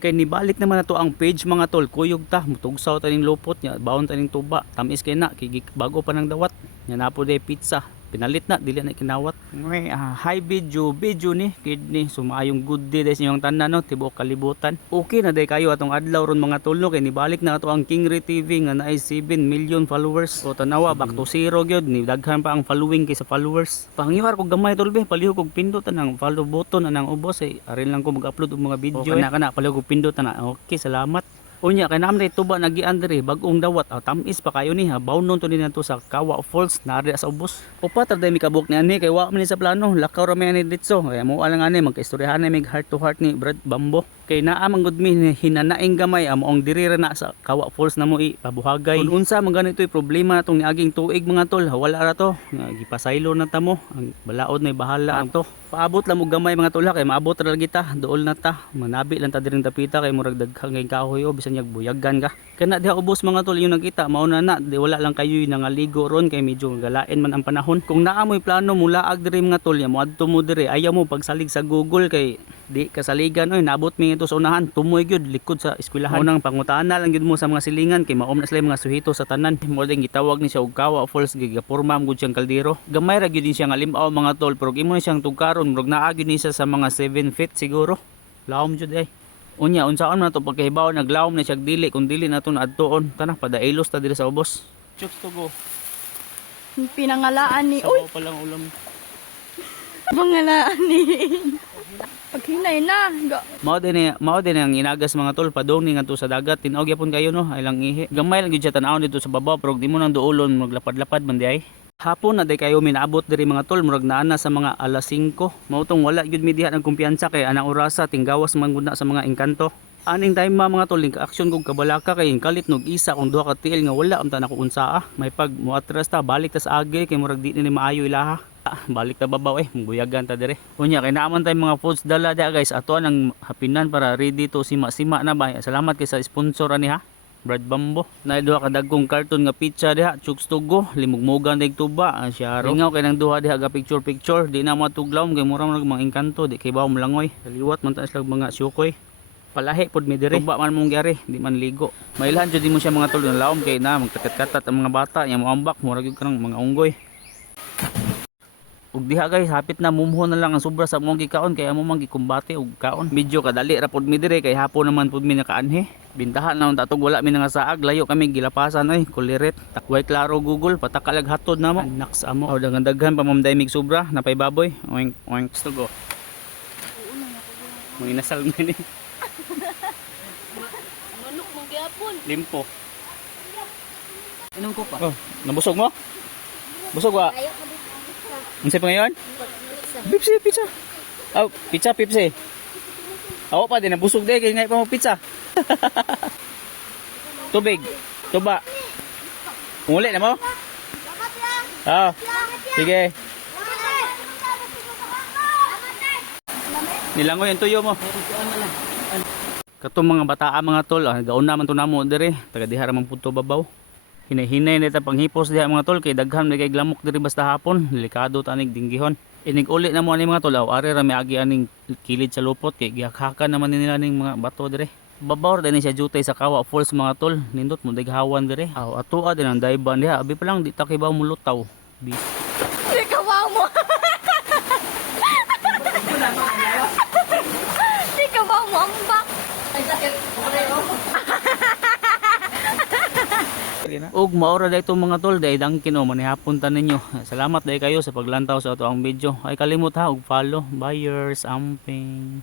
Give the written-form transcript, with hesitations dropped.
Kay nibalik naman na to ang page mga tol, kuyog ta, mutugsaw taning lupot nya, bawon taning tuba, tamis kay na, kigik bago pa nang dawat. Nya napo day pizza. Pinalit na, dili na kinawat. Ngay high video ni kidney. Sumayong good day des inyong tanan no, tibuok kalibutan. Okay na day kayo atong adlaw ron mga tol no, kay nibalik na ato ang Kingri TV nga naay 7 million followers. O tanawa back to zero gyud, ni daghan pa ang following kaysa followers. Pangiwar ko gamay tol be, palihog kog pindot ang follow button anang ubos ay arin lang ko mag-upload og mga video. Kana palihog kog pindot na. Okay, salamat. Unya kay naman tuba nagian diri bagong dawat tamis pa kayo ni ha bawnon to ni nato sa Kawa Falls nari sa ubos. Upa tarday mi kabuk ni ani kay wa man ni sa plano lakaw ra mi ani ditso kay mo alang ani magkaistoryahan ni heart to heart ni Brad Bambo. Kay naa man gud mi hinanaing gamay amoong diri ra na sa Kawa Falls na mo ipabuhagay. Kun unsa man ganitoy problema natong niaging tuig mga tol wala ra to gipasaylo na ta mo ang balaod na bahala ang to. Paabot lang mo gamay mga tol kay maabot ra lagi ta duol na ta manabi lang ta diring tapita kay murag daghang kay kahoy o bisan yag buyagan ka. Kana diha ubos mga tol yung nakita mao na di wala lang kayo nangaligo ron kay medyo galain man ang panahon. Kung naa mo'y plano mulaag diri mga tol mo adto mo diri ayaw mo pagsalig sa Google kay di kasaligan oy nabot mi ito sa unahan tumoy gyud likod sa eskwelahan. Unang pangutana lang gyud mo sa mga silingan kay maom na sila mga suhito sa tanan. Mo ding gitawag ni siya og Kawa Falls gigaporma gud siyang kaldero. Gamay ra gyud din siya nga limaw mga tol pero imo ni siyang tugkaron murag naa gyud ni siya sa mga 7 feet siguro. Lawom jud ay. Unya unsaon man to pagkahibaw naglawom na siya dili kung dili nato naadtuon tanah padailos ta diri sa ubos. Chooks to go. Pinangalaan ni uy pa lang ulam. Pangalaan ni paghinay na. Mao din ang inagas mga tol padong ni ngadto sa dagat tinog gyapon kayo no ay lang ihi. Gamay lang gyud siya tan-aw dito sa babaw pero di mo nang duolon maglapad-lapad man di ay. Hapon na day kayo minaabot diri mga tol murag naa na sa mga alas 5. Mao tong wala gyud mi diha ng kumpiyansa kay anang orasa tinggawas man gud na sa mga engkanto. Aning time mga tol ning action kog kabalaka kay kalit nog isa kung duha ka tiil nga wala amta nako unsaa. May pag muatras ta balik ta sa agi kay murag di ni maayo ilaha. Balik ta babaw buyagan ta dire. Unya kay naaman tay mga foods dala dia guys atuan ang hapinan para ready to sima-sima na ba. Salamat kay sa sponsor ani ha. Brad Bambo. Nay duha ka dagkong karton nga pizza diha, chooks to go, limugmugan dig tuba, siya ro. Lingaw kay nang duha diha ga picture di na matuglaw kay mura man mga engkanto, di kay bawo langoy. Kaliwat man ta slag mga syukoy. Palahi pod mi dire. Tuba man mong gyari, di man ligo. Mailhan jud mo siya mga tol na lawom kay na magkatat-katat ang mga bata, nya moambak mura gyud kanang mga unggoy. Ug diha guys hapit na mumho na lang ang sobra sa mong gikaon kay amo man gikumbate og kaon. Medyo kadali ra pod mi dire kay hapon naman pod mi nakaanhe. Bintahan na tatog wala mi nga saag layo kami gilapasan oy kulirit. Takway klaro Google patakalag hatod namo. Naks amo. Aw daghan pa mamday mig sobra napay baboy. Oink oink go. Mo inasal ni. Manok mong gyapon. Limpo. Inom ko pa. Oh, nabusog mo? Busog wa? Unsa pa ngayon? Pizza, pizza. Oh, pizza, Pepsi. Awa pa din nabusog day kay ngay pa mo pizza. Tubig, tuba. Uli na mo? Ah. Sige. Nilangoy ang tuyo mo. Katong mga bataa mga tol, gaon naman to namo dire, taga diha ra man pudto babaw. Hinay-hinay nita panghipos diha mga tol kay daghan na kay glamok diri basta hapon, delikado tanig dinggihon. Inig uli na mo ani mga tol, ari ra may agi aning kilid sa lupot kay gihakakan naman nila ning mga bato dire. Babaw din siya jutay sa Kawa Falls mga tol, nindot mo daghawan dire. Aw atoa din ang dayban diha, abi pa lang di ta kay baw mulutaw. Di kawaw mo. Di kawaw mo ambak. Ay sakit. Og maora day itong mga tol day dangkin o manihapon ta ninyo. Salamat day kayo sa paglantaw sa ato ang video. Ay kalimot ha og follow. Buyers amping.